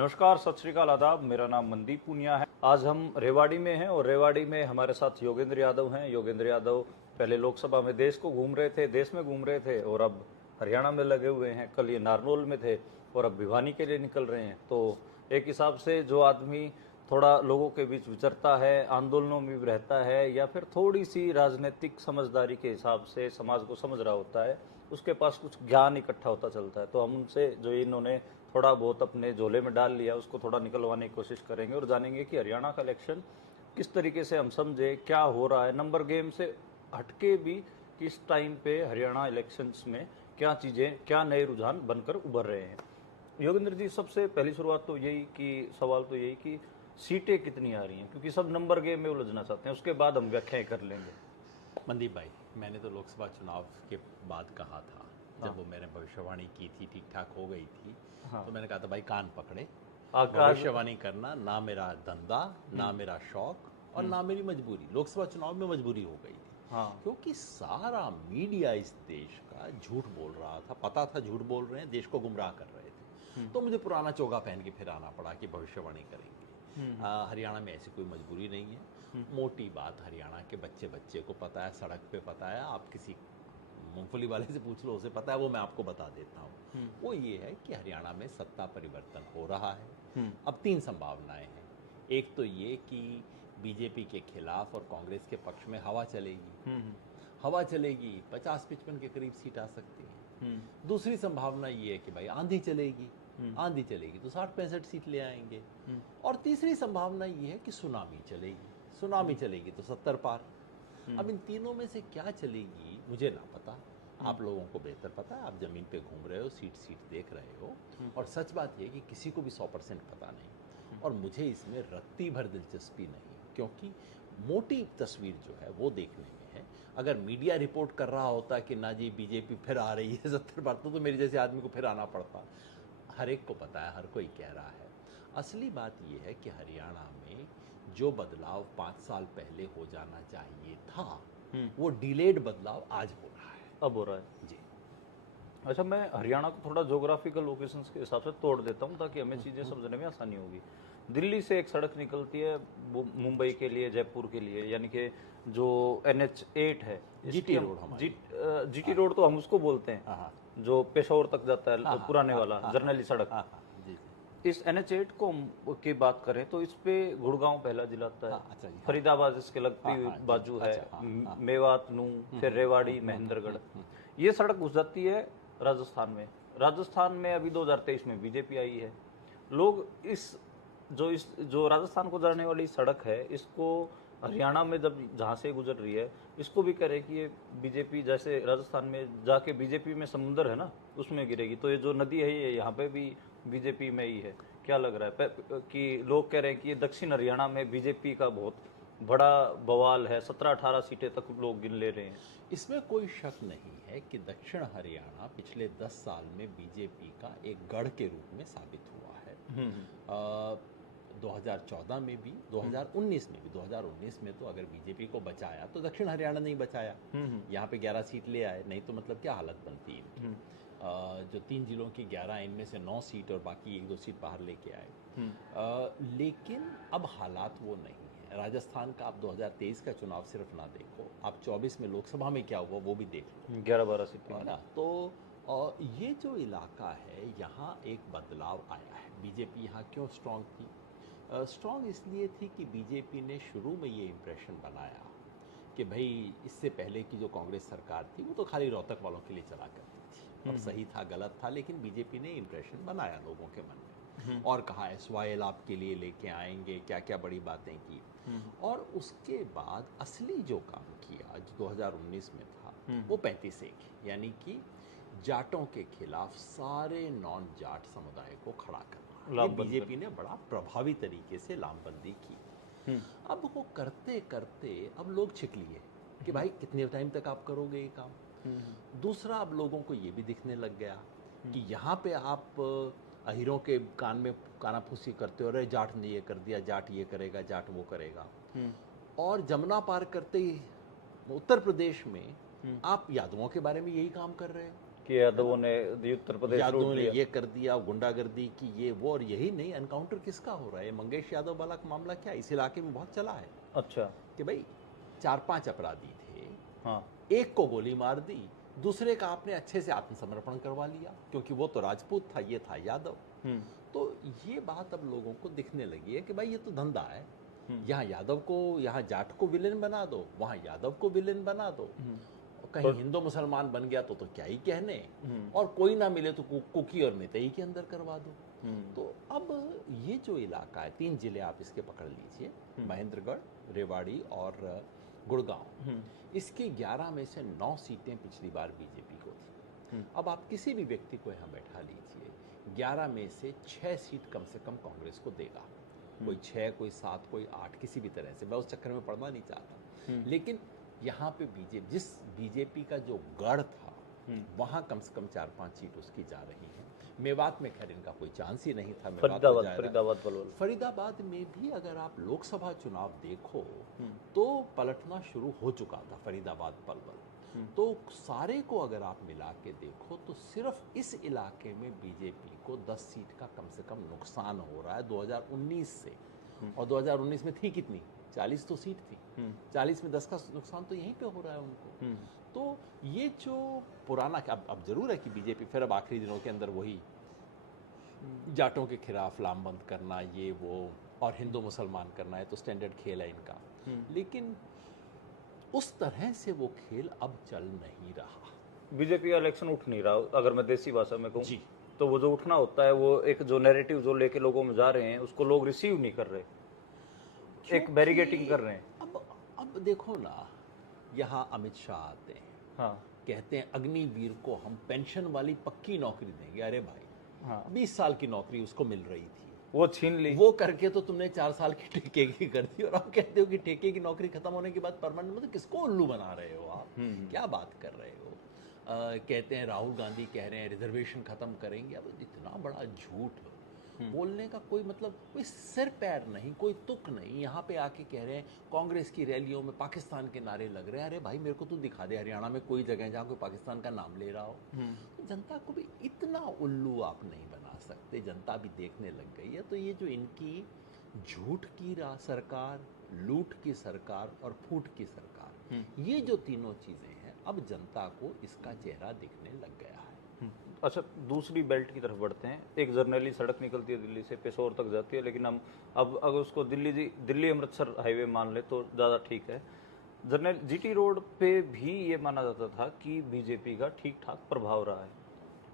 नमस्कार, सत श्री अकाल, आदाब। मेरा नाम मनदीप पूनिया है। आज हम रेवाड़ी में हैं और रेवाड़ी में हमारे साथ योगेंद्र यादव हैं। योगेंद्र यादव पहले लोकसभा में देश में घूम रहे थे और अब हरियाणा में लगे हुए हैं। कल ये नारनौल में थे और अब भिवानी के लिए निकल रहे हैं। तो एक हिसाब से जो आदमी थोड़ा लोगों के बीच विचरता है, आंदोलनों में भी रहता है, या फिर थोड़ी सी राजनीतिक समझदारी के हिसाब से समाज को समझ रहा होता है, उसके पास कुछ ज्ञान इकट्ठा होता चलता है। तो हम उनसे जो इन्होंने थोड़ा बहुत अपने झोले में डाल लिया उसको थोड़ा निकलवाने की कोशिश करेंगे और जानेंगे कि हरियाणा का इलेक्शन किस तरीके से हम समझे, क्या हो रहा है, नंबर गेम से हटके भी किस टाइम पे हरियाणा इलेक्शंस में क्या चीज़ें, क्या नए रुझान बनकर उभर रहे हैं। योगेंद्र जी, सबसे पहली शुरुआत तो यही कि सवाल तो यही कि सीटें कितनी आ रही हैं, क्योंकि सब नंबर गेम में उलझना चाहते हैं। उसके बाद हम व्याख्याएं कर लेंगे। मनदीप भाई, मैंने तो लोकसभा चुनाव के बाद कहा था, जब वो मैंने भविष्यवाणी की थी, ठीक ठाक हो गई थी, तो मैंने कहा था भाई कान पकड़े, भविष्यवाणी करना ना मेरा धंधा, ना मेरा शौक और ना मेरी मजबूरी। लोकसभा चुनाव में मजबूरी हो गई थी, क्योंकि सारा मीडिया इस देश का झूठ बोल रहा था। पता था झूठ बोल रहे हैं, देश को गुमराह कर रहे थे। तो मुझे पुराना चोगा पहन के फिर आना पड़ा कि भविष्यवाणी करेंगे। हरियाणा में ऐसी कोई मजबूरी नहीं है। मोटी बात, हरियाणा के बच्चे बच्चे को पता है, सड़क पे पता है। आप किसी मूंगफली वाले से पूछ लो, उसे पता है, वो मैं आपको बता देता हूँ। वो ये है कि हरियाणा में सत्ता परिवर्तन हो रहा है। अब तीन संभावनाएं हैं। एक तो ये कि बीजेपी के खिलाफ और कांग्रेस के पक्ष में हवा चलेगी। हवा चलेगी, 50-55 के करीब सीट आ सकती है। दूसरी संभावना ये है कि भाई आंधी चलेगी। आंधी चलेगी तो 60-65 सीट ले आएंगे। और तीसरी संभावना ये है कि सुनामी चलेगी। सुनामी चलेगी तो 70 पार। अब इन तीनों में से क्या चलेगी मुझे ना पता, आप लोगों को बेहतर पता है। आप जमीन पे घूम रहे हो, सीट देख रहे हो। और सच बात यह कि किसी को भी 100% पता नहीं, और मुझे इसमें रत्ती भर दिलचस्पी नहीं, क्योंकि मोटी तस्वीर जो है वो देखने में है। अगर मीडिया रिपोर्ट कर रहा होता कि ना जी बीजेपी फिर आ रही है 70 बार, तो मेरे जैसे आदमी को फिर आना पड़ता। हर एक को पता है, हर कोई कह रहा है। असली बात यह है कि हरियाणा में जो बदलाव 5 साल पहले हो जाना चाहिए था, वो डिलेड बदलाव आज हो रहा है। अब हो रहा है जी। अच्छा, मैं हरियाणा को थोड़ा ज्योग्राफिकल लोकेशंस के हिसाब से तोड़ देता हूँ ताकि हमें चीज़ें समझने में आसानी होगी। दिल्ली से एक सड़क निकलती है मुंबई के लिए, जयपुर के लिए, यानी कि जो NH8 है, जीटी रोड हमारी। जीटी रोड तो हम उसको बोलते हैं, जो पेशावर तक जाता है, पुराने वाला जर्नली सड़क। इस NH8 की बात करें तो इस पे गुड़गांव पहला जिला आता है। फरीदाबाद इसके लगती बाजू है। मेवात, नूंह, फिर रेवाड़ी, महेंद्रगढ़, ये सड़क घुस जाती है राजस्थान में। राजस्थान में अभी 2023 में बीजेपी आई है। लोग इस जो राजस्थान को जाने वाली सड़क है, इसको हरियाणा में जब जहाँ से गुजर रही है, इसको भी कह रहे कि ये बीजेपी, जैसे राजस्थान में जाके बीजेपी में समुद्र है ना, उसमें गिरेगी। तो ये जो नदी है ये यहाँ पे भी बीजेपी में ही है। क्या लग रहा है कि लोग कह रहे हैं कि ये दक्षिण हरियाणा में बीजेपी का बहुत बड़ा बवाल है, 17-18 सीटें तक लोग गिन ले रहे हैं। इसमें कोई शक नहीं है कि दक्षिण हरियाणा पिछले 10 साल में बीजेपी का एक गढ़ के रूप में साबित हुआ है। 2014 में भी, 2019 में भी। 2019 में तो अगर बीजेपी को बचाया तो दक्षिण हरियाणा नहीं बचाया, यहाँ पे 11 सीट ले आए, नहीं तो मतलब क्या हालत बनती इनकी। जो 3 जिलों की 11, इनमें से 9 सीट और बाकी 1-2 सीट बाहर लेके आए। लेकिन अब हालात वो नहीं है। राजस्थान का आप 2023 का चुनाव सिर्फ ना देखो, आप 24 में लोकसभा में क्या हुआ वो भी देख लो, 11-12 सीट है ना। तो ये जो इलाका है, यहाँ एक बदलाव आया है। बीजेपी यहाँ क्यों स्ट्रांग थी? स्ट्रांग इसलिए थी कि बीजेपी ने शुरू में ये इम्प्रेशन बनाया कि भाई इससे पहले की जो कांग्रेस सरकार थी वो तो खाली रोहतक वालों के लिए चला करती थी। अब सही था गलत था, लेकिन बीजेपी ने इम्प्रेशन बनाया लोगों के मन में, और कहा SYL आपके लिए लेके आएंगे, क्या क्या बड़ी बातें की। और उसके बाद असली जो काम किया जो 2019 में था, वो 35-1, यानी कि जाटों के खिलाफ सारे नॉन जाट समुदाय को खड़ा करना। ये बीजेपी ने बड़ा प्रभावी तरीके से लामबंदी की। अब वो करते करते अब लोग छिक लिए कि भाई कितने टाइम तक आप करोगे ये काम। दूसरा, अब लोगों को ये भी दिखने लग गया कि यहाँ पे आप अहीरों के कान में कानाफूसी करते हो, अरे जाट ने ये कर दिया, जाट ये करेगा, जाट वो करेगा। और जमुना पार करते ही उत्तर प्रदेश में आप यादवों के बारे में यही काम कर रहे हो कि यादवों ने उत्तर प्रदेश यादवों लूट ने लिया। ये कर दिया, गुंडागर्दी की, ये वो, और यही नहीं, एनकाउंटर किसका हो रहा है? मंगेश यादव वाला मामला क्या इस इलाके में बहुत चला है अच्छा। कि भाई 4-5 अपराधी थे, हाँ। एक को गोली मार दी, दूसरे का आपने अच्छे से आत्मसमर्पण करवा लिया, क्योंकि वो तो राजपूत था, ये था यादव। तो ये बात अब लोगों को दिखने लगी है कि भाई ये तो धंधा है, यहाँ यादव को, यहाँ जाट को विलेन बना दो, वहाँ यादव को विलेन बना दो, और कहीं हिंदू मुसलमान बन गया तो क्या ही कहने, और कोई ना मिले तो कुकी और मितई के अंदर करवा दो। तो अब ये जो इलाका है, 3 जिले आप इसके पकड़ लीजिए, महेंद्रगढ़, रेवाड़ी और गुड़गांव, इसकी 11 में से 9 सीटें पिछली बार बीजेपी को थी। अब आप किसी भी व्यक्ति को यहाँ बैठा लीजिए, 11 में से 6 सीट कम से कम कांग्रेस को देगा, कोई 6, कोई 7, कोई 8, किसी भी तरह से, मैं उस चक्कर में पड़ना नहीं चाहता। लेकिन यहाँ पे जिस बीजेपी का जो गढ़ था, वहाँ कम से कम 4-5 सीट उसकी जा रही है। मेवात में खैर इनका कोई चांस ही नहीं था। फरीदाबाद में भी अगर आप लोकसभा चुनाव देखो तो पलटना शुरू हो चुका था फरीदाबाद पलवल। तो सारे को अगर आप मिला के देखो तो सिर्फ इस इलाके में बीजेपी को 10 सीट का कम से कम नुकसान हो रहा है 2019 से। और 2019 में थी कितनी? 40 तो सीट थी, 40 में 10 का नुकसान तो यहीं पे हो रहा है उनको। तो ये जो पुराना, अब जरूर है कि बीजेपी फिर अब आखिरी दिनों के अंदर वही जाटों के खिलाफ लामबंद करना, ये वो, और हिंदू मुसलमान करना है, तो स्टैंडर्ड खेल है इनका। लेकिन उस तरह से वो खेल अब चल नहीं रहा। बीजेपी का इलेक्शन उठ नहीं रहा, अगर मैं देसी भाषा में कहूँ जी। तो वो जो उठना होता है, वो एक जो नैरेटिव जो लेके लोगों में जा रहे हैं उसको लोग रिसीव नहीं कर रहे, एक बैरिगेटिंग कर रहे हैं। अब देखो ना, यहाँ अमित शाह आते हैं, हाँ, कहते हैं अग्निवीर को हम पेंशन वाली पक्की नौकरी देंगे। अरे भाई, हाँ, 20 साल की नौकरी उसको मिल रही थी, वो छीन ली, वो करके तो तुमने 4 साल की ठेके की कर दी, और आप कहते हो कि ठेके की नौकरी खत्म होने के बाद परमानेंट, मतलब किसको उल्लू बना रहे हो आप? क्या बात कर रहे हो? कहते हैं राहुल गांधी कह रहे हैं रिजर्वेशन खत्म करेंगे। अब इतना बड़ा झूठ बोलने का कोई मतलब, कोई सिर पैर नहीं, कोई तुक नहीं। यहाँ पे आके कह रहे हैं कांग्रेस की रैलियों में पाकिस्तान के नारे लग रहे हैं। अरे भाई, मेरे को तू दिखा दे हरियाणा में कोई जगह जहाँ कोई पाकिस्तान का नाम ले रहा हो। तो जनता को भी इतना उल्लू आप नहीं बना सकते, जनता भी देखने लग गई है। तो ये जो इनकी झूठ की सरकार, लूट की सरकार और फूट की सरकार, ये जो तीनों चीजें हैं, अब जनता को इसका चेहरा दिखने लग गया है। अच्छा, दूसरी बेल्ट की तरफ बढ़ते हैं। एक जर्नली सड़क निकलती है दिल्ली से, पेशोर तक जाती है, लेकिन हम अब अगर उसको दिल्ली अमृतसर हाईवे मान ले तो ज़्यादा ठीक है। जर्नल जीटी रोड पे भी ये माना जाता था कि बीजेपी का ठीक ठाक प्रभाव रहा है।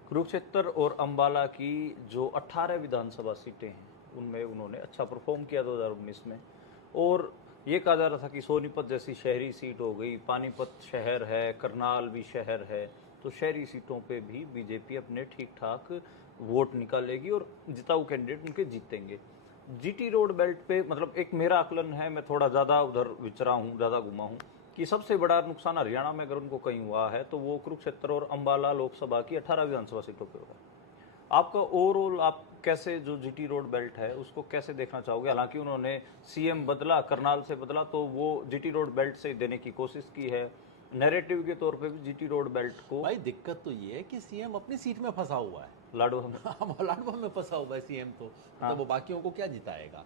कुरुक्षेत्र और अंबाला की जो 18 विधानसभा सीटें हैं उनमें उन्होंने अच्छा परफॉर्म किया 2019 में। और ये कहा जा रहा था कि सोनीपत जैसी शहरी सीट हो गई, पानीपत शहर है, करनाल भी शहर है, तो शहरी सीटों पे भी बीजेपी अपने ठीक ठाक वोट निकालेगी और जिताऊ कैंडिडेट उनके जीतेंगे। जीटी रोड बेल्ट पे मतलब एक मेरा आकलन है, मैं थोड़ा ज़्यादा उधर विचरा हूँ, ज़्यादा घुमा हूँ, कि सबसे बड़ा नुकसान हरियाणा में अगर उनको कहीं हुआ है तो वो कुरुक्षेत्र और अंबाला लोकसभा की 18 विधानसभा सीटों पे हुआ। आपका ओवरऑल आप कैसे जो जीटी रोड बेल्ट है उसको कैसे देखना चाहोगे? हालांकि उन्होंने सीएम बदला, करनाल से बदला, तो वो जीटी रोड बेल्ट से देने की कोशिश की है। नैरेटिव के तौर पे भी जीटी रोड बेल्ट को, भाई दिक्कत तो ये है कि सीएम अपनी सीट में फंसा हुआ है, लाडवा में लाडवा में फंसा हुआ है सीएम तो। हाँ। तो वो बाकियों को क्या जिताएगा?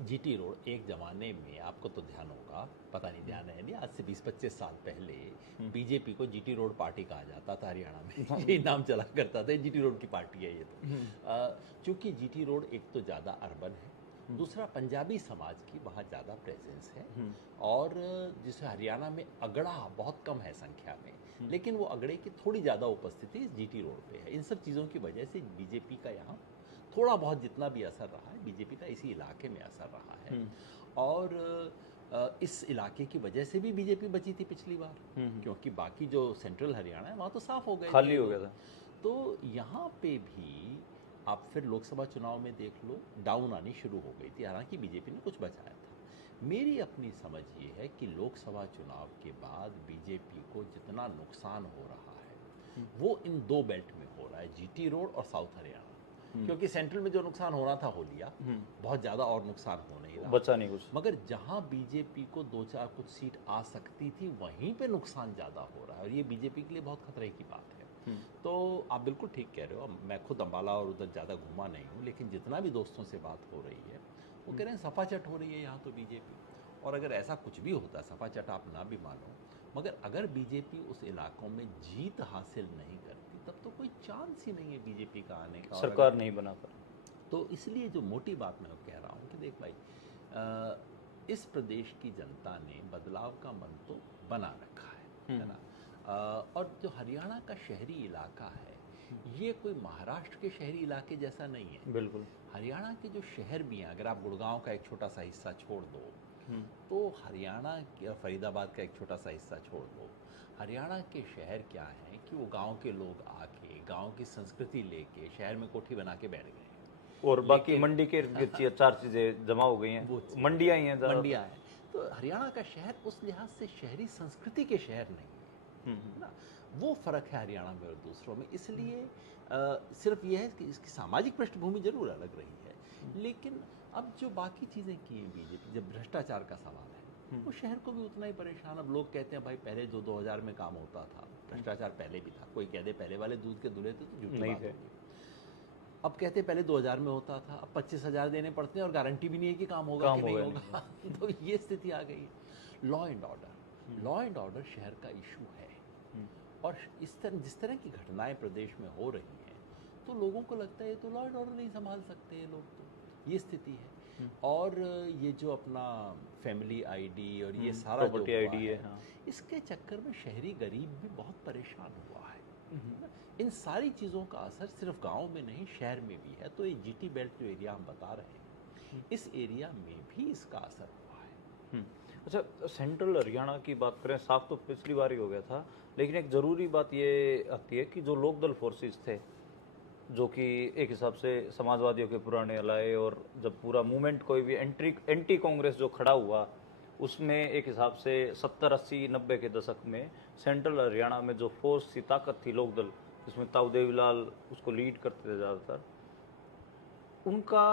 जीटी रोड एक जमाने में, आपको तो ध्यान होगा, पता नहीं ध्यान है नहीं, आज से 20-25 साल पहले बीजेपी को जीटी रोड पार्टी कहा जाता था हरियाणा में। ये नाम चला करता था, जीटी रोड की पार्टी है ये तो। चूंकि जीटी रोड एक तो ज़्यादा अर्बन है, दूसरा पंजाबी समाज की वहाँ ज़्यादा प्रेजेंस है, और जिसे हरियाणा में अगड़ा बहुत कम है संख्या में, लेकिन वो अगड़े की थोड़ी ज़्यादा उपस्थिति जीटी रोड पे है। इन सब चीज़ों की वजह से बीजेपी का यहाँ थोड़ा बहुत जितना भी असर रहा है, बीजेपी का इसी इलाके में असर रहा है। और इस इलाके की वजह से भी बीजेपी बची थी पिछली बार, क्योंकि बाकी जो सेंट्रल हरियाणा है वहाँ तो साफ हो गए, खाली हो गया था। तो यहाँ पे भी आप फिर लोकसभा चुनाव में देख लो, डाउन आनी शुरू हो गई थी, हालांकि बीजेपी ने कुछ बचाया था। मेरी अपनी समझ ये है कि लोकसभा चुनाव के बाद बीजेपी को जितना नुकसान हो रहा है वो इन 2 बेल्ट में हो रहा है, जीटी रोड और साउथ हरियाणा। क्योंकि सेंट्रल में जो नुकसान होना था हो लिया, बहुत ज़्यादा और नुकसान हो नहीं रहा, बचा नहीं कुछ। मगर जहाँ बीजेपी को 2-4 कुछ सीट आ सकती थी वहीं पे नुकसान ज़्यादा हो रहा है, और ये बीजेपी के लिए बहुत खतरे की बात है। तो आप बिल्कुल ठीक कह रहे हो। मैं खुद अम्बाला और उधर ज़्यादा घूमा नहीं हूँ, लेकिन जितना भी दोस्तों से बात हो रही है वो कह रहे हैं सफाचट हो रही है यहाँ तो बीजेपी। और अगर ऐसा कुछ भी होता, सफाचट आप ना भी मानो, मगर अगर बीजेपी उस इलाकों में जीत हासिल नहीं करती तब तो कोई चांस ही नहीं है बीजेपी का आने का। सरकार नहीं बना कर। तो इसलिए जो मोटी बात मैं कह रहा हूँ कि देख भाई, इस प्रदेश की जनता ने बदलाव का मन तो बना रखा है ना। और जो हरियाणा का शहरी इलाका है, ये कोई महाराष्ट्र के शहरी इलाके जैसा नहीं है। बिल्कुल। हरियाणा के जो शहर भी हैं, अगर आप गुड़गांव का एक छोटा सा हिस्सा छोड़ दो, तो हरियाणा के फरीदाबाद का एक छोटा सा हिस्सा छोड़ दो, हरियाणा के शहर क्या हैं कि वो गांव के लोग आके गांव की संस्कृति लेके शहर में कोठी बना के बैठ गए हैं। और बाकी मंडी के चार चीजें जमा हो गई हैं, वो मंडियां ही हैं, मंडियां हैं। तो हरियाणा का शहर उस लिहाज से शहरी संस्कृति के शहर नहीं है ना। वो फर्क है हरियाणा में और दूसरों में। इसलिए सिर्फ ये है कि इसकी सामाजिक पृष्ठभूमि जरूर अलग रही है, लेकिन अब जो बाकी चीज़ें की हैं बीजेपी, जब भ्रष्टाचार का सवाल है, वो शहर को भी उतना ही परेशान। अब लोग कहते हैं भाई पहले जो 2000 में काम होता था, भ्रष्टाचार पहले भी था। कोई कह दे पहले वाले दूध के दूल्हे थे तो झूठी नहीं बात थे। होगी। अब कहते हैं पहले 2000 में होता था, अब 25,000 देने पड़ते हैं और गारंटी भी नहीं है कि काम होगा कि नहीं होगा। तो ये स्थिति आ गई है। लॉ एंड ऑर्डर शहर का इशू है। और जिस तरह की घटनाएं प्रदेश में हो रही हैं, तो लोगों को लगता है तो लॉ एंड ऑर्डर नहीं संभाल सकते ये लोग, तो ये स्थिति है। और ये जो अपना फैमिली आईडी और ये सारा जो प्रॉपर्टी आईडी है, हाँ। इसके चक्कर में शहरी गरीब भी बहुत परेशान हुआ है। इन सारी चीज़ों का असर सिर्फ गांव में नहीं, शहर में भी है। तो ये जीटी बेल्ट जो एरिया हम बता रहे हैं, इस एरिया में भी इसका असर हुआ है। अच्छा, सेंट्रल हरियाणा की बात करें, साफ तो पिछली बार ही हो गया था, लेकिन एक ज़रूरी बात ये आती है कि जो लोकदल फोर्सेस थे, जो कि एक हिसाब से समाजवादियों के पुराने अलाए, और जब पूरा मूवमेंट कोई भी एंटी कांग्रेस जो खड़ा हुआ, उसमें एक हिसाब से 70, 80, 90 के दशक में सेंट्रल हरियाणा में जो फोर्स थी, ताकत थी लोकदल, जिसमें ताऊ देवीलाल उसको लीड करते थे ज़्यादातर, उनका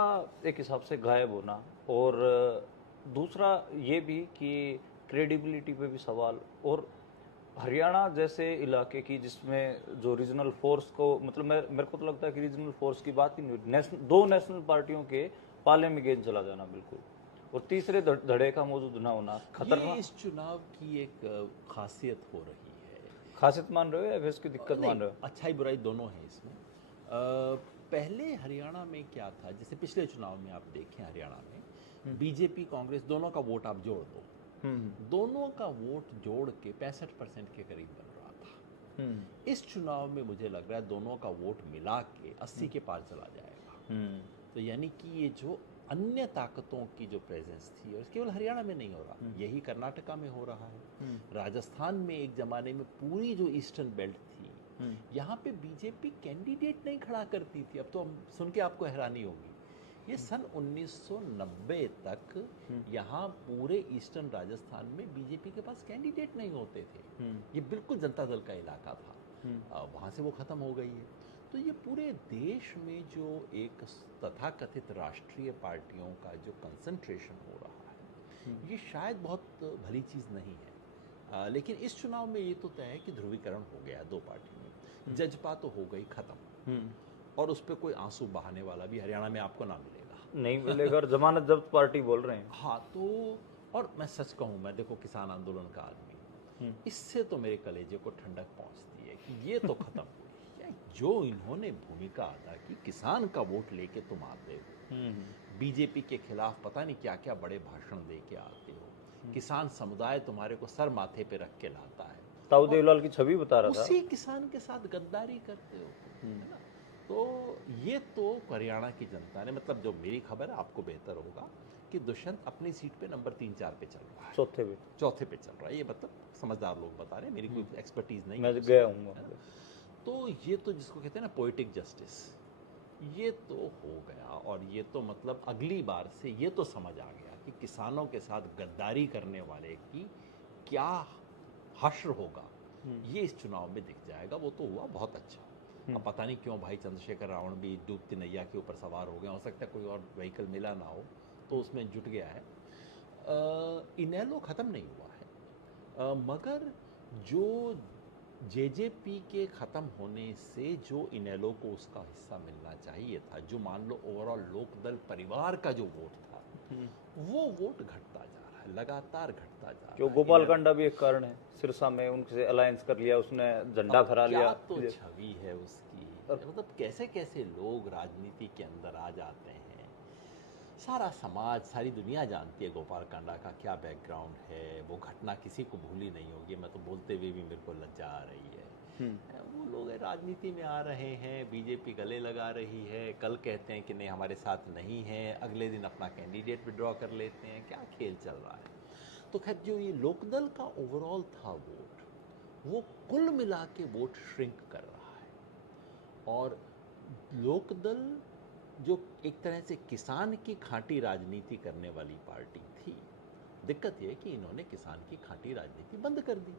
एक हिसाब से गायब होना, और दूसरा ये भी कि क्रेडिबिलिटी पे भी सवाल। और हरियाणा जैसे इलाके की जिसमें जो रीजनल फोर्स को, मतलब मेरे को तो लगता है कि रीजनल फोर्स की बात ही नहीं, दो नेशनल पार्टियों के पाले में गेंद चला जाना बिल्कुल, और तीसरे धड़े का मौजूद न होना खतरनाक। इस चुनाव की एक खासियत हो रही है। खासियत मान रहे हो या फिर इसकी दिक्कत मान रहे हो? अच्छाई बुराई दोनों है इसमें। पहले हरियाणा में क्या था, जैसे पिछले चुनाव में आप देखें, हरियाणा में बीजेपी कांग्रेस दोनों का वोट आप जोड़ दो, दोनों का वोट जोड़ के 65% के करीब बन रहा था। इस चुनाव में मुझे लग रहा है दोनों का वोट मिला के 80 के पार चला जाएगा। तो यानी कि ये जो अन्य ताकतों की जो प्रेजेंस थी, और केवल हरियाणा में नहीं हो रहा, यही कर्नाटका में हो रहा है। राजस्थान में एक जमाने में पूरी जो ईस्टर्न बेल्ट थी, यहाँ पे बीजेपी कैंडिडेट नहीं खड़ा करती थी। अब तो हम सुन के आपको हैरानी होगी, ये सन 1990 तक यहाँ पूरे ईस्टर्न राजस्थान में बीजेपी के पास कैंडिडेट नहीं होते थे। ये बिल्कुल जनता दल का इलाका था, वहाँ से वो ख़त्म हो गई है। तो ये पूरे देश में जो एक तथाकथित राष्ट्रीय पार्टियों का जो कंसंट्रेशन हो रहा है, ये शायद बहुत भली चीज़ नहीं है। लेकिन इस चुनाव में ये तो तय है कि ध्रुवीकरण हो गया दो पार्टियों में। जजपा तो हो गई ख़त्म, और उस पर कोई आंसू बहाने वाला भी हरियाणा में आपको ना मिलेगा। नहीं मिलेगा, और जमानत जब्त पार्टी बोल रहे हैं। हाँ, तो और मैं सच कहूँ, मैं देखो किसान आंदोलन का आदमी, इससे तो मेरे कलेजे को ठंडक पहुँचती है कि ये तो ख़त्म हुई। जो इन्होंने भूमिका अदा की, किसान का वोट लेके तुम आते हो, बीजेपी के खिलाफ पता नहीं क्या क्या बड़े भाषण दे के आते हो, किसान समुदाय तुम्हारे को सर माथे पे रख के लाता है, ताऊ देवलाल की छवि बता रहा था, उसी किसान के साथ गद्दारी करते हो, है ना। तो ये तो हरियाणा की जनता ने, मतलब जो मेरी खबर है, आपको बेहतर होगा कि दुष्यंत अपनी सीट पे नंबर 3, 4 पे चल रहा है, चौथे पे चल रहा है। ये मतलब समझदार लोग बता रहे हैं, मेरी कोई एक्सपर्टीज नहीं, मैं गया हूँ। तो ये तो जिसको कहते हैं ना पोएटिक जस्टिस, ये तो हो गया। और ये तो मतलब अगली बार से ये तो समझ आ गया कि किसानों के साथ गद्दारी करने वाले की क्या हश्र होगा, ये इस चुनाव में दिख जाएगा। वो तो हुआ बहुत अच्छा। अब पता नहीं क्यों भाई चंद्रशेखर रावण भी डूबती नैया के ऊपर सवार हो गया, हो सकता है कोई और व्हीकल मिला ना हो तो उसमें जुट गया है। इनेलो ख़त्म नहीं हुआ है, मगर जो जेजेपी के ख़त्म होने से जो इनेलो को उसका हिस्सा मिलना चाहिए था, जो मान लो ओवरऑल लोकदल परिवार का जो वोट था, वो वोट घटता जा रहा है, लगातार घटता जा रहा क्यों है। गोपाल कांडा भी एक कारण है, सिरसा में उनसे अलायंस कर लिया, उसने झंडा फहरा लिया। क्या तो छवि है उसकी, मतलब कैसे कैसे लोग राजनीति के अंदर आ जाते हैं। सारा समाज, सारी दुनिया जानती है गोपाल कांडा का क्या बैकग्राउंड है। वो घटना किसी को भूली नहीं होगी। मैं तो बोलते हुए भी मेरे को लज्जा आ रही है। वो लोग राजनीति में आ रहे हैं, बीजेपी गले लगा रही है, कल कहते हैं कि नहीं हमारे साथ नहीं है, अगले दिन अपना कैंडिडेट विड्रॉ कर लेते हैं। क्या खेल चल रहा है। तो खैर जो ये लोकदल का ओवरऑल था वोट, वो कुल मिला के वोट श्रिंक कर रहा है। और लोकदल जो एक तरह से किसान की खांटी राजनीति करने वाली पार्टी थी, दिक्कत यह कि इन्होंने किसान की खांटी राजनीति बंद कर दी।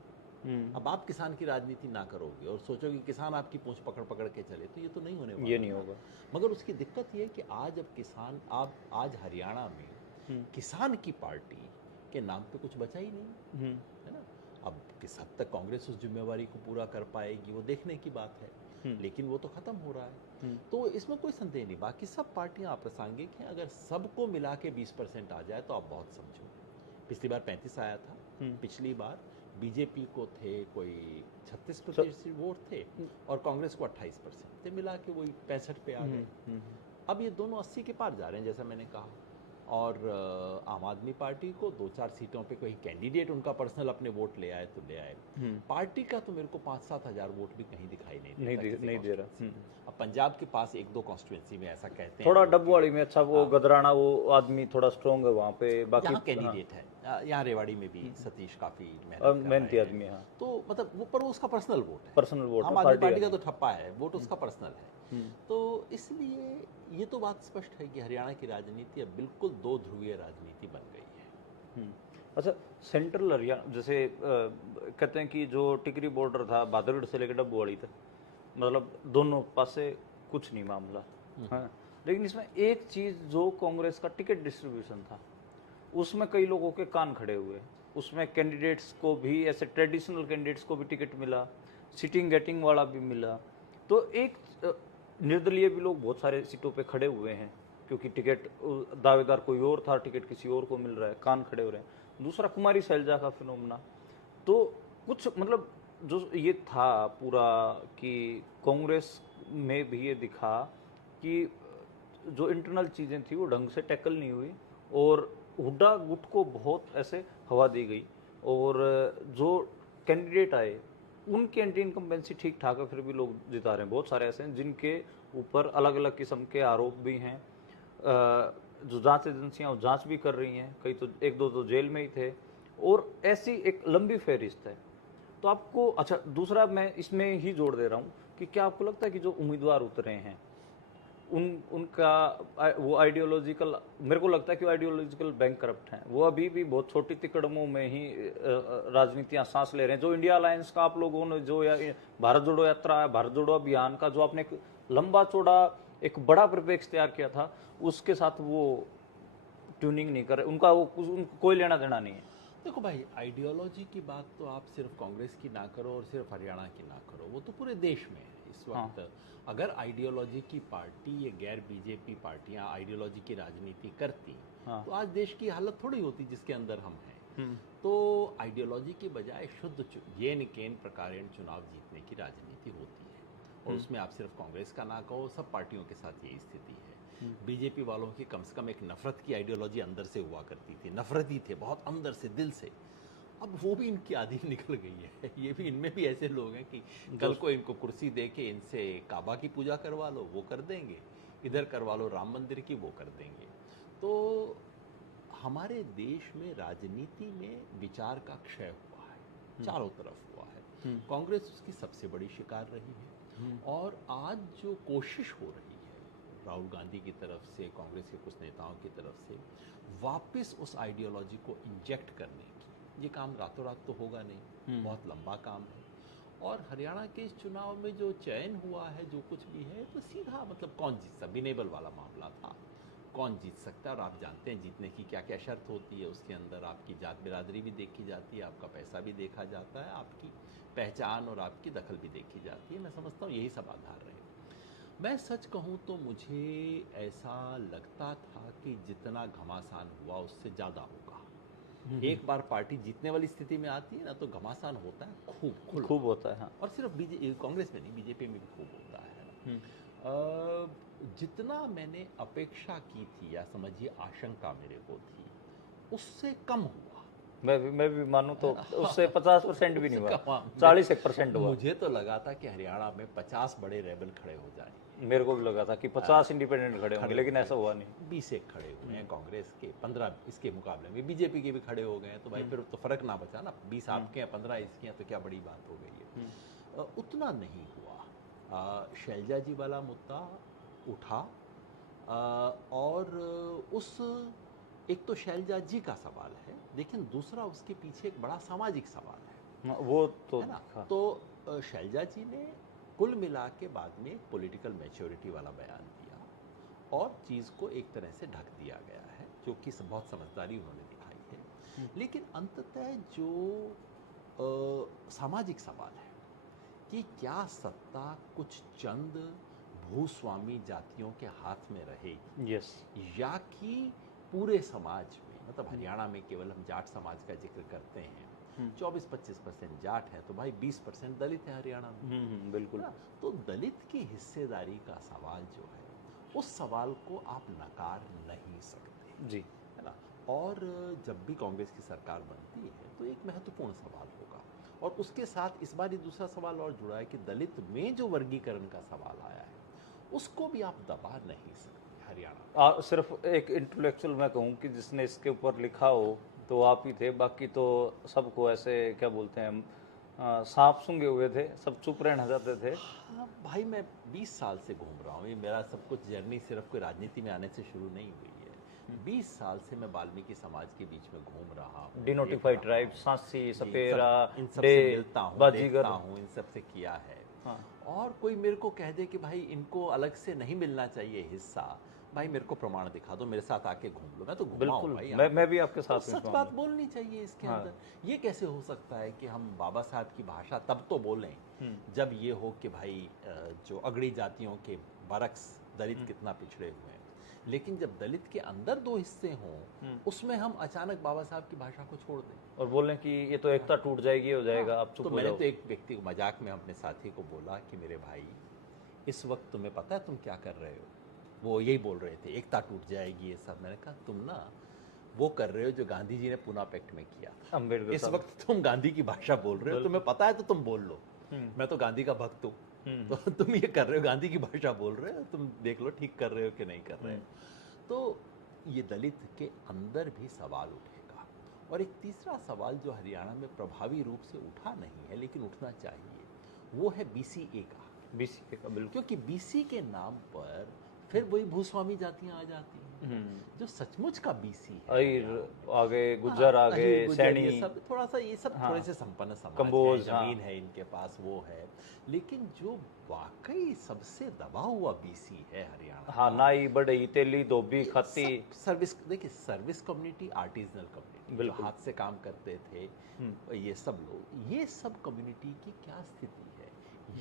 अब आप किसान की राजनीति ना करोगे और सोचोगे किसान आपकी पूंछ पकड़ पकड़ के चले, तो ये तो नहीं होने वाला। ये नहीं होगा। मगर उसकी दिक्कत ये है कि आज अब किसान, आप आज हरियाणा में किसान की पार्टी के नाम पे कुछ बचा ही नहीं है ना। अब किस हद तक कांग्रेस उस जिम्मेवारी को पूरा कर पाएगी वो देखने की बात है, लेकिन वो तो खत्म हो रहा है। तो इसमें कोई संदेह नहीं, बाकी सब पार्टियां अप्रासंगिक हैं। अगर सबको मिला के 20% आ जाए तो आप बहुत समझो। पिछली बार 35 आया था, पिछली बार बीजेपी को थे कोई 36% वोट थे और कांग्रेस को 28% थे, मिला के वही 65 पे आ गए। अब ये दोनों 80 के पार जा रहे हैं जैसा मैंने कहा। और आम आदमी पार्टी को 2-4 सीटों पे कोई कैंडिडेट उनका पर्सनल अपने वोट ले आए तो ले आए। पार्टी का तो मेरे को 5-7 हज़ार वोट भी कहीं दिखाई नहीं दे रहा। अब पंजाब के पास 1-2 कॉन्स्टिट्यूंसी में ऐसा कहते हैं, थोड़ा डबवाड़ी में अच्छा वो गदराना वो आदमी थोड़ा स्ट्रॉन्ग है वहाँ पे, बाकी कैंडिडेट है। यहाँ रेवाड़ी में भी सतीश काफी मेहनती आदमी है। तो मतलब वो, पर वो उसका पर्सनल वोट है, पर्सनल वोट। आम आदमी पार्टी का तो ठप्पा है, वोट उसका पर्सनल है। तो इसलिए ये तो बात स्पष्ट है कि हरियाणा की राजनीति अब बिल्कुल 2 ध्रुवीय राजनीति बन गई है। अच्छा, सेंट्रल हरियाणा जैसे कहते हैं कि जो टिकरी बॉर्डर था भादरगढ़ से लेकर डब्बूवाड़ी तक, मतलब दोनों पास से कुछ नहीं मामला है। लेकिन इसमें एक चीज जो कांग्रेस का टिकट डिस्ट्रीब्यूशन था, उसमें कई लोगों के कान खड़े हुए। उसमें कैंडिडेट्स को भी, ऐसे ट्रेडिशनल कैंडिडेट्स को भी टिकट मिला, सिटिंग गेटिंग वाला भी मिला। तो एक निर्दलीय भी लोग बहुत सारे सीटों पे खड़े हुए हैं, क्योंकि टिकट दावेदार कोई और था, टिकट किसी और को मिल रहा है, कान खड़े हो रहे हैं। दूसरा कुमारी शैलजा का फिनोमेना, तो कुछ मतलब जो ये था पूरा कि कांग्रेस में भी ये दिखा कि जो इंटरनल चीज़ें थी वो ढंग से टैकल नहीं हुई और हुड्डा गुट को बहुत ऐसे हवा दी गई। और जो कैंडिडेट आए उनकी एंटी इनकम्बेंसी ठीक ठाक है, फिर भी लोग जिता रहे हैं। बहुत सारे ऐसे हैं जिनके ऊपर अलग अलग किस्म के आरोप भी हैं, जो जांच एजेंसियां वो जांच भी कर रही हैं, कई तो 1-2 तो जेल में ही थे, और ऐसी एक लंबी फहरिस्त है। तो आपको, अच्छा दूसरा मैं इसमें ही जोड़ दे रहा हूँ कि क्या आपको लगता है कि जो उम्मीदवार उतरे हैं उनका वो आइडियोलॉजिकल, मेरे को लगता है कि वो आइडियोलॉजिकल बैंक करप्ट हैं। वो अभी भी बहुत छोटी तिकड़मों में ही राजनीतियां सांस ले रहे हैं। जो इंडिया अलायंस का आप लोगों ने जो भारत जोड़ो यात्रा, भारत जोड़ो अभियान का जो आपने एक लंबा चौड़ा एक बड़ा परिप्रेक्ष्य तैयार किया था, उसके साथ वो ट्यूनिंग नहीं कर रहे, उनका कोई लेना देना नहीं है। देखो भाई, आइडियोलॉजी की बात तो आप सिर्फ कांग्रेस की ना करो और सिर्फ हरियाणा की ना करो, वो तो पूरे देश में है इस वक्त। अगर आइडियोलॉजी की पार्टी या गैर बीजेपी पार्टियां आइडियोलॉजी की राजनीति करती तो आज देश की हालत थोड़ी होती जिसके अंदर हम हैं। तो आइडियोलॉजी की बजाय शुद्ध येन केन प्रकारेण चुनाव जीतने की राजनीति होती है, और उसमें आप सिर्फ कांग्रेस का ना कहो, सब पार्टियों के साथ यही स्थिति है। बीजेपी वालों की कम से कम एक नफरत की आइडियोलॉजी अंदर से हुआ करती थी, नफरती थे बहुत अंदर से, दिल से। अब वो भी इनकी आधी निकल गई है। ये भी, इनमें भी ऐसे लोग हैं कि कल को इनको कुर्सी दे के इनसे काबा की पूजा करवा लो, वो कर देंगे, इधर करवा लो राम मंदिर की, वो कर देंगे। तो हमारे देश में राजनीति में विचार का क्षय हुआ है, चारों तरफ हुआ है। कांग्रेस उसकी सबसे बड़ी शिकार रही है। और आज जो कोशिश हो रही है राहुल गांधी की तरफ से, कांग्रेस के कुछ नेताओं की तरफ से, वापस उस आइडियोलॉजी को इंजेक्ट करने की, ये काम रातों रात तो होगा नहीं, बहुत लंबा काम है। और हरियाणा के इस चुनाव में जो चयन हुआ है, जो कुछ भी है, तो सीधा मतलब कौन जीत सा, विनेबल वाला मामला था। कौन जीत सकता है, और आप जानते हैं जीतने की क्या क्या शर्त होती है। उसके अंदर आपकी जात बिरादरी भी देखी जाती है, आपका पैसा भी देखा जाता है, आपकी पहचान और आपकी दखल भी देखी जाती है। मैं समझता हूँ यही सब आधार रहे। मैं सच कहूँ तो मुझे ऐसा लगता था कि जितना घमासान हुआ उससे ज़्यादा होगा। एक बार पार्टी जीतने वाली स्थिति में आती है ना तो घमासान होता है खूब खूब होता है। हाँ। और सिर्फ कांग्रेस में नहीं, बीजेपी में भी खूब होता है ना। जितना मैंने अपेक्षा की थी या समझिए आशंका मेरे को थी, उससे कम हुआ। मैं भी मानूं तो उससे 50% भी नहीं हुआ, 40% हुआ। मुझे तो लगा था कि हरियाणा में 50 बड़े रेबल खड़े हो जाएं। मेरे को भी लगा था कि 50 इंडिपेंडेंट खड़े होंगे, लेकिन ऐसा हुआ नहीं। 20 एक खड़े हुए हैं कांग्रेस के, 15 इसके मुकाबले में बीजेपी के भी खड़े हो गए हैं। तो भाई फिर तो फर्क ना बचा ना, 20 आपके हैं 15 इसके हैं, तो क्या बड़ी बात हो गई है। उतना नहीं हुआ। शैलजा जी वाला मुद्दा उठा, और उस एक तो शैलजा जी का सवाल है, लेकिन दूसरा उसके पीछे एक बड़ा सामाजिक सवाल है। वो तो है ना। तो शैलजा जी ने कुल मिला के बाद में एक पॉलिटिकल मैच्योरिटी वाला बयान दिया और चीज़ को एक तरह से ढक दिया गया है, जो कि बहुत समझदारी उन्होंने दिखाई है। लेकिन अंततः जो सामाजिक सवाल है कि क्या सत्ता कुछ चंद भूस्वामी जातियों के हाथ में रहेगी, यस, या कि पूरे समाज में, मतलब हरियाणा में केवल हम जाट समाज का जिक्र करते हैं, 24-25% जाट है, तो भाई 20% दलित है हरियाणा में। बिल्कुल। ना, तो दलित की हिस्सेदारी का सवाल जो है, उस सवाल को आप नकार नहीं सकते जी। है ना। और जब भी कांग्रेस की सरकार बनती है तो एक महत्वपूर्ण सवाल होगा, और उसके साथ इस बार ये दूसरा सवाल और जुड़ा है कि दलित में जो वर्गीकरण का सवाल आया है उसको भी आप दबा नहीं सकते हरियाणा। सिर्फ एक इंटेलेक्चुअल मैं कहूँ कि जिसने इसके ऊपर लिखा हो तो आप ही थे, बाकी तो सबको ऐसे क्या बोलते हैं, सांप सूंघे हुए थे, सब चुप रहना चाहते थे। हाँ भाई, मैं 20 साल से घूम रहा हूँ, ये मेरा सब कुछ जर्नी सिर्फ कोई राजनीति में आने से शुरू नहीं हुई है। 20 साल से मैं वाल्मीकि समाज के बीच में घूम रहा हूँ, डिनोटिफाइड ट्राइब, सांसी, सपेरा, इन सब डे, से मिलता हूँ, बाजीगर। देखता हूँ, इन सब से किया है। हाँ। और कोई मेरे को कह दे कि भाई इनको अलग से नहीं मिलना चाहिए हिस्सा, भाई मेरे को प्रमाण दिखा दो, मेरे साथ आके घूम लो, मैं तो घूमा हूँ बिल्कुल, भाई। मैं भी आपके साथ तो में सच बात बोलनी चाहिए इसके अंदर। ये कैसे हो सकता है कि हम बाबा साहब की भाषा तब तो बोलें जब ये हो कि भाई जो अगड़ी जातियों के बरक्स दलित कितना पिछड़े हुए हैं, लेकिन जब दलित के अंदर दो हिस्से हों उसमें हम अचानक बाबा साहब की भाषा को छोड़ दें और बोलें कि ये तो एकता टूट जाएगी, हो जाएगा, आप चुप तो हो मैंने जाओ। तो एक व्यक्ति को मजाक में अपने साथी को बोला कि मेरे भाई, इस वक्त तुम्हें पता है तुम क्या कर रहे हो? वो यही बोल रहे थे एकता टूट जाएगी ये सब। मैंने कहा तुम ना वो कर रहे हो जो गांधी जी ने पूना पैक्ट में किया था। अम्बेडकर इस साहब। वक्त तुम गांधी की भाषा बोल रहे हो, तुम्हें पता है तो तुम बोल लो, मैं तो गांधी का भक्त हूँ, तो तुम ये कर रहे हो, गांधी की भाषा बोल रहे हो, तुम देख लो ठीक कर रहे हो कि नहीं कर रहे हो। तो ये दलित के अंदर भी सवाल उठेगा। और एक तीसरा सवाल जो हरियाणा में प्रभावी रूप से उठा नहीं है लेकिन उठना चाहिए, वो है बीसीए का। बीसीए का, बिल्कुल। क्योंकि बीसी के नाम पर फिर वही भूस्वामी जातियां आ जाती हैं, जो सचमुच का बीसी है। अहीर आ गए, गुज्जर आ गए, सैनी, ये सब थोड़ा सा, ये सब थोड़े से संपन्न समाज कंबोज, है, जमीन है इनके पास, वो है। लेकिन जो वाकई सबसे दबा हुआ बीसी है हरियाणा, हाँ, नाई, बढ़ई, तेली, धोबी, खत्ती, सर्विस, देखिए सर्विस कम्युनिटी, आर्टिजनल कम्युनिटी, जो हाथ से काम करते थे, ये सब लोग, ये सब कम्युनिटी की क्या स्थिति है,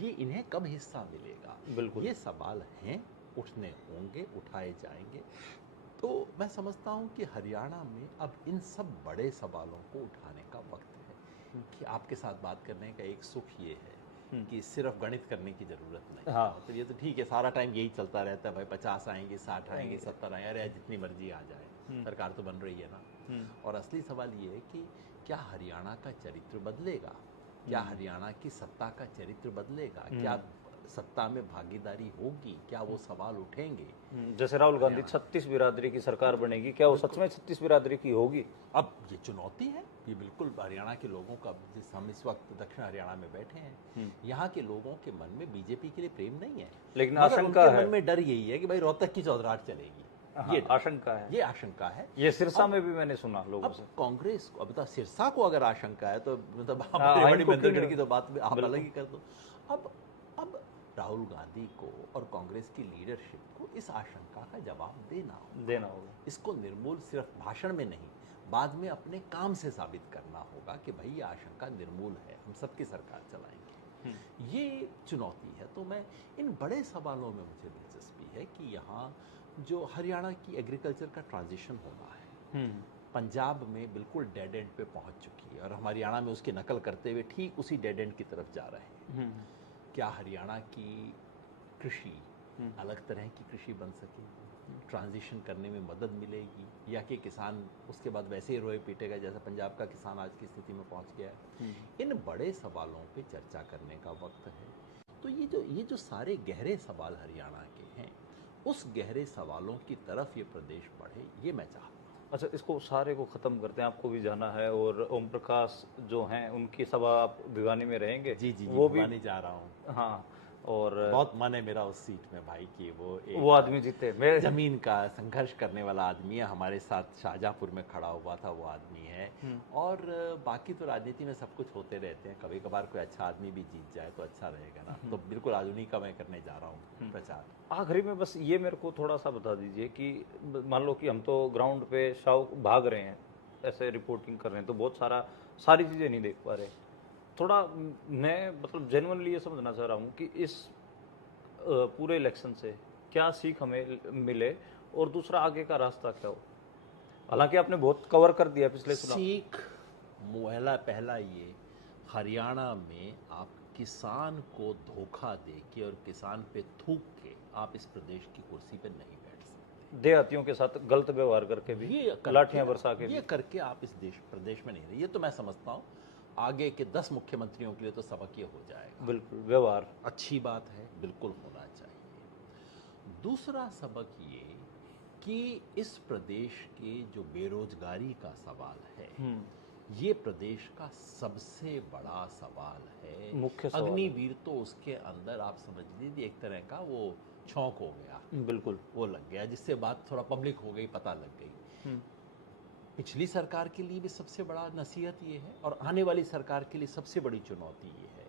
ये इन्हें कब हिस्सा मिलेगा? बिल्कुल। ये सवाल हैं, उठने होंगे, उठाए जाएंगे। तो मैं समझता हूं कि हरियाणा में अब इन सब बड़े सवालों को उठाने का वक्त है। कि आपके साथ बात करने का एक सुख ये है कि सिर्फ गणित करने की जरूरत नहीं। हाँ। तो ये तो ठीक है, सारा टाइम यही चलता रहता है भाई, 50 आएंगे, 60 आएंगे, 70 आएंगे, अरे जितनी मर्जी आ जाए, सरकार तो बन रही है ना। और असली सवाल ये है कि क्या हरियाणा का चरित्र बदलेगा? क्या हरियाणा की सत्ता का चरित्र बदलेगा? क्या सत्ता में भागीदारी होगी? क्या वो सवाल उठेंगे? जैसे राहुल गांधी 36 बिरादरी की सरकार बनेगी, क्या वो सच में 36 बिरादरी की होगी? अब ये चुनौती है, ये बिल्कुल हरियाणा के लोगों का, जिस हम इस वक्त दक्षिण हरियाणा में बैठे हैं, यहाँ के लोगों के मन में बीजेपी के लिए प्रेम नहीं है, लेकिन मगर आशंका उनके है, मन में डर यही है कि भाई रोहतक की चौधराट चलेगी। हाँ, ये आशंका है, ये आशंका है। ये सिरसा में भी मैंने सुना लोगों अब से। कांग्रेस को, अब सिरसा को अगर आशंका है तो मतलब हाँ, रेवाड़ी इनको क्यों महेंद्रगढ़ नहीं? की तो बात आप अलग ही कर दो। अब राहुल गांधी को और कांग्रेस की लीडरशिप को इस आशंका का जवाब देना होगा। इसको निर्मूल सिर्फ भाषण में नहीं, बाद में अपने काम से साबित करना होगा कि भाई ये आशंका निर्मूल है, हम सबकी सरकार चलाएंगे। ये चुनौती है। तो मैं इन बड़े सवालों में मुझे दिलचस्पी है कि यहाँ जो हरियाणा की एग्रीकल्चर का ट्रांजिशन होना है, पंजाब में बिल्कुल डेड एंड पे पहुंच चुकी है और हम हरियाणा में उसकी नकल करते हुए ठीक उसी डेड एंड की तरफ जा रहे हैं। क्या हरियाणा की कृषि अलग तरह की कृषि बन सकेगी, ट्रांजिशन करने में मदद मिलेगी, या कि किसान उसके बाद वैसे ही रोए पीटेगा जैसा पंजाब का किसान आज की स्थिति में पहुंच गया है? इन बड़े सवालों पे चर्चा करने का वक्त है। तो ये जो सारे गहरे सवाल हरियाणा के हैं, उस गहरे सवालों की तरफ ये प्रदेश बढ़े, ये मैं चाहता हूँ। अच्छा, इसको सारे को ख़त्म करते हैं, आपको भी जाना है और ओम प्रकाश जो हैं उनकी सभा आप भिवानी में रहेंगे। जी जी, वो भिवानी जा रहा हूँ। हाँ, और बहुत मन है मेरा उस सीट में भाई कि वो आदमी जीते। मैं जमीन का संघर्ष करने वाला आदमी है, हमारे साथ शाहजहाँपुर में खड़ा हुआ था वो आदमी है। और बाकी तो राजनीति में सब कुछ होते रहते हैं, कभी कभार कोई अच्छा आदमी भी जीत जाए तो अच्छा रहेगा ना। तो बिल्कुल आज उन्हीं का मैं करने जा रहा हूँ प्रचार। आखिरी में बस ये मेरे को थोड़ा सा बता दीजिए कि मान लो कि हम तो ग्राउंड पे भाग रहे हैं, ऐसे रिपोर्टिंग कर रहे हैं, तो बहुत सारी चीज़ें नहीं देख पा रहे। थोड़ा मैं मतलब जेन्युइनली ये समझना चाह रहा हूँ कि इस पूरे इलेक्शन से क्या सीख हमें मिले और दूसरा आगे का रास्ता क्या हो। हालांकि आपने बहुत कवर कर दिया पिछले चुनाव। सीख पहला ये, हरियाणा में आप किसान को धोखा दे के और किसान पे थूक के आप इस प्रदेश की कुर्सी पे नहीं बैठ सकते। देहातियों के साथ गलत व्यवहार करके भी, लाठियां बरसा के ये करके आप इस प्रदेश में नहीं रहे। ये तो मैं समझता हूँ आगे के 10 मुख्यमंत्रियों के लिए तो सबक ये हो जाएगा। बिल्कुल, व्यवहार अच्छी बात है, बिल्कुल होना चाहिए। दूसरा सबक ये कि इस प्रदेश के जो बेरोजगारी का सवाल है, ये प्रदेश का सबसे बड़ा सवाल है, मुख्य सवाल। अग्निवीर तो उसके अंदर आप समझ लीजिए एक तरह का वो छौंक हो गया, बिल्कुल वो लग गया, जिससे बात थोड़ा पब्लिक हो गई, पता लग गई। पिछली सरकार के लिए भी सबसे बड़ा नसीहत ये है और आने वाली सरकार के लिए सबसे बड़ी चुनौती ये है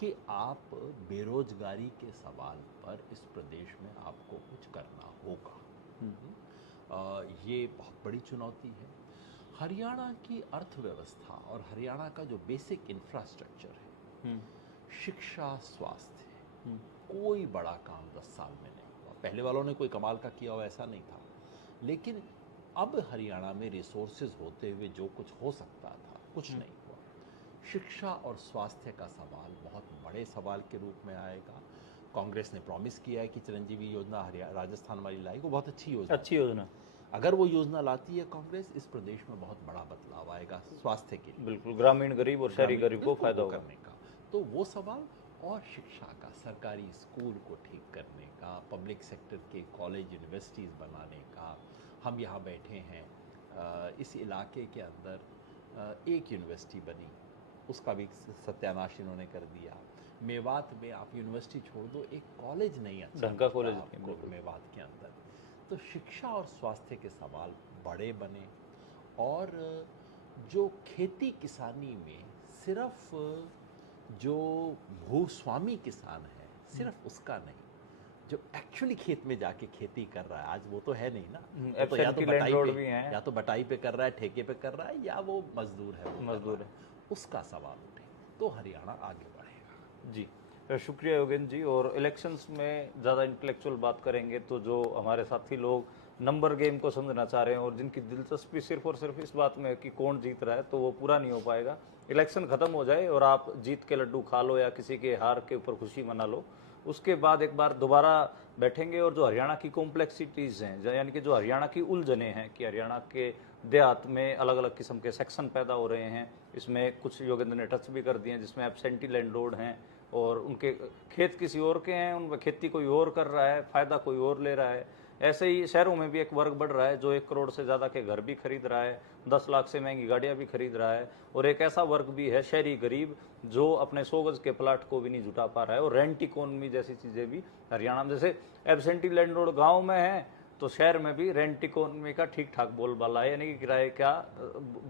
कि आप बेरोजगारी के सवाल पर इस प्रदेश में आपको कुछ करना होगा। ये बहुत बड़ी चुनौती है। हरियाणा की अर्थव्यवस्था और हरियाणा का जो बेसिक इंफ्रास्ट्रक्चर है, शिक्षा, स्वास्थ्य, कोई बड़ा काम 10 साल में नहीं हुआ। पहले वालों ने कोई कमाल का किया हुआ ऐसा नहीं था, लेकिन अब हरियाणा में रिसोर्सेज होते हुए जो कुछ हो सकता था, कुछ नहीं हुआ। शिक्षा और स्वास्थ्य का सवाल बहुत बड़े सवाल के रूप में आएगा। कांग्रेस ने प्रॉमिस किया है कि चिरंजीवी योजना राजस्थान वाली लाएगी, वो बहुत अच्छी योजना। अगर वो योजना लाती है कांग्रेस, इस प्रदेश में बहुत बड़ा बदलाव आएगा स्वास्थ्य के लिए, बिल्कुल ग्रामीण गरीब और शहरी गरीब को फायदा करने का। तो वो सवाल, और शिक्षा का, सरकारी स्कूल को ठीक करने का, पब्लिक सेक्टर के कॉलेज यूनिवर्सिटीज़ बनाने का। हम यहाँ बैठे हैं, इस इलाके के अंदर एक यूनिवर्सिटी बनी, उसका भी सत्यानाश इन्होंने कर दिया। मेवात में आप यूनिवर्सिटी छोड़ दो, एक कॉलेज नहीं अच्छा ढंग का कॉलेज मेवात के अंदर। तो शिक्षा और स्वास्थ्य के सवाल बड़े बने। और जो खेती किसानी में सिर्फ जो भूस्वामी किसान है, सिर्फ उसका नहीं, जो एक्चुअली खेत में जाके खेती कर रहा है, आज वो तो है नहीं ना, तो या तो बटाई पे कर रहा है, ठेके पे कर रहा है, या वो मजदूर है, उसका सवाल उठे तो हरियाणा आगे बढ़ेगा। जी, शुक्रिया योगेंद्र जी। और इलेक्शंस में ज़्यादा इंटेलेक्चुअल बात करेंगे तो जो हमारे साथी लोग नंबर गेम को समझना चाह रहे हैं और जिनकी दिलचस्पी सिर्फ और सिर्फ इस बात में है कि कौन जीत रहा है, तो वो पूरा नहीं हो पाएगा। इलेक्शन ख़त्म हो जाए और आप जीत के लड्डू खा लो या किसी के हार के ऊपर खुशी मना लो, उसके बाद एक बार दोबारा बैठेंगे और जो हरियाणा की कॉम्प्लेक्सिटीज़ हैं, यानी कि जो हरियाणा की उलझने हैं कि हरियाणा के देहात में अलग अलग किस्म के सेक्शन पैदा हो रहे हैं, इसमें कुछ योगेंद्र ने टच भी कर दिए हैं, जिसमें एब्सेंटी लैंडलॉर्ड हैं और उनके खेत किसी और के हैं, उन पर खेती कोई और कर रहा है, फ़ायदा कोई और ले रहा है। ऐसे ही शहरों में भी एक वर्ग बढ़ रहा है जो 1 करोड़ से ज़्यादा के घर भी खरीद रहा है, 10 लाख से महंगी गाड़ियाँ भी खरीद रहा है, और एक ऐसा वर्ग भी है शहरी गरीब जो अपने 100 गज के प्लाट को भी नहीं जुटा पा रहा है। और रेंट इकोनॉमी जैसी चीज़ें भी हरियाणा में, जैसे एब्सेंटी लैंडलॉर्ड गाँव में है तो शहर में भी रेंट इकोनॉमी का ठीक ठाक बोलबाला है, यानी कि किराए का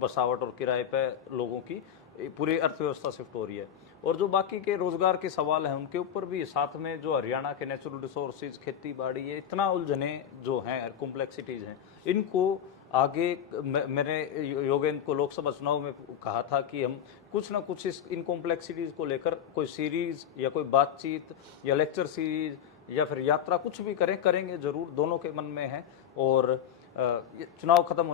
बसावट और किराए पे लोगों की पूरी अर्थव्यवस्था शिफ्ट हो रही है। और जो बाकी के रोजगार के सवाल हैं उनके ऊपर भी, साथ में जो हरियाणा के नेचुरल रिसोर्सेज, खेती बाड़ी, ये इतना उलझने जो हैं, कॉम्प्लेक्सिटीज हैं, इनको आगे मैंने योगेंद्र को लोकसभा चुनाव में कहा था कि हम कुछ ना कुछ इन कॉम्प्लेक्सिटीज को लेकर कोई सीरीज या कोई बातचीत या लेक्चर सीरीज या फिर यात्रा कुछ भी करेंगे जरूर, दोनों के मन में है। और चुनाव खत्म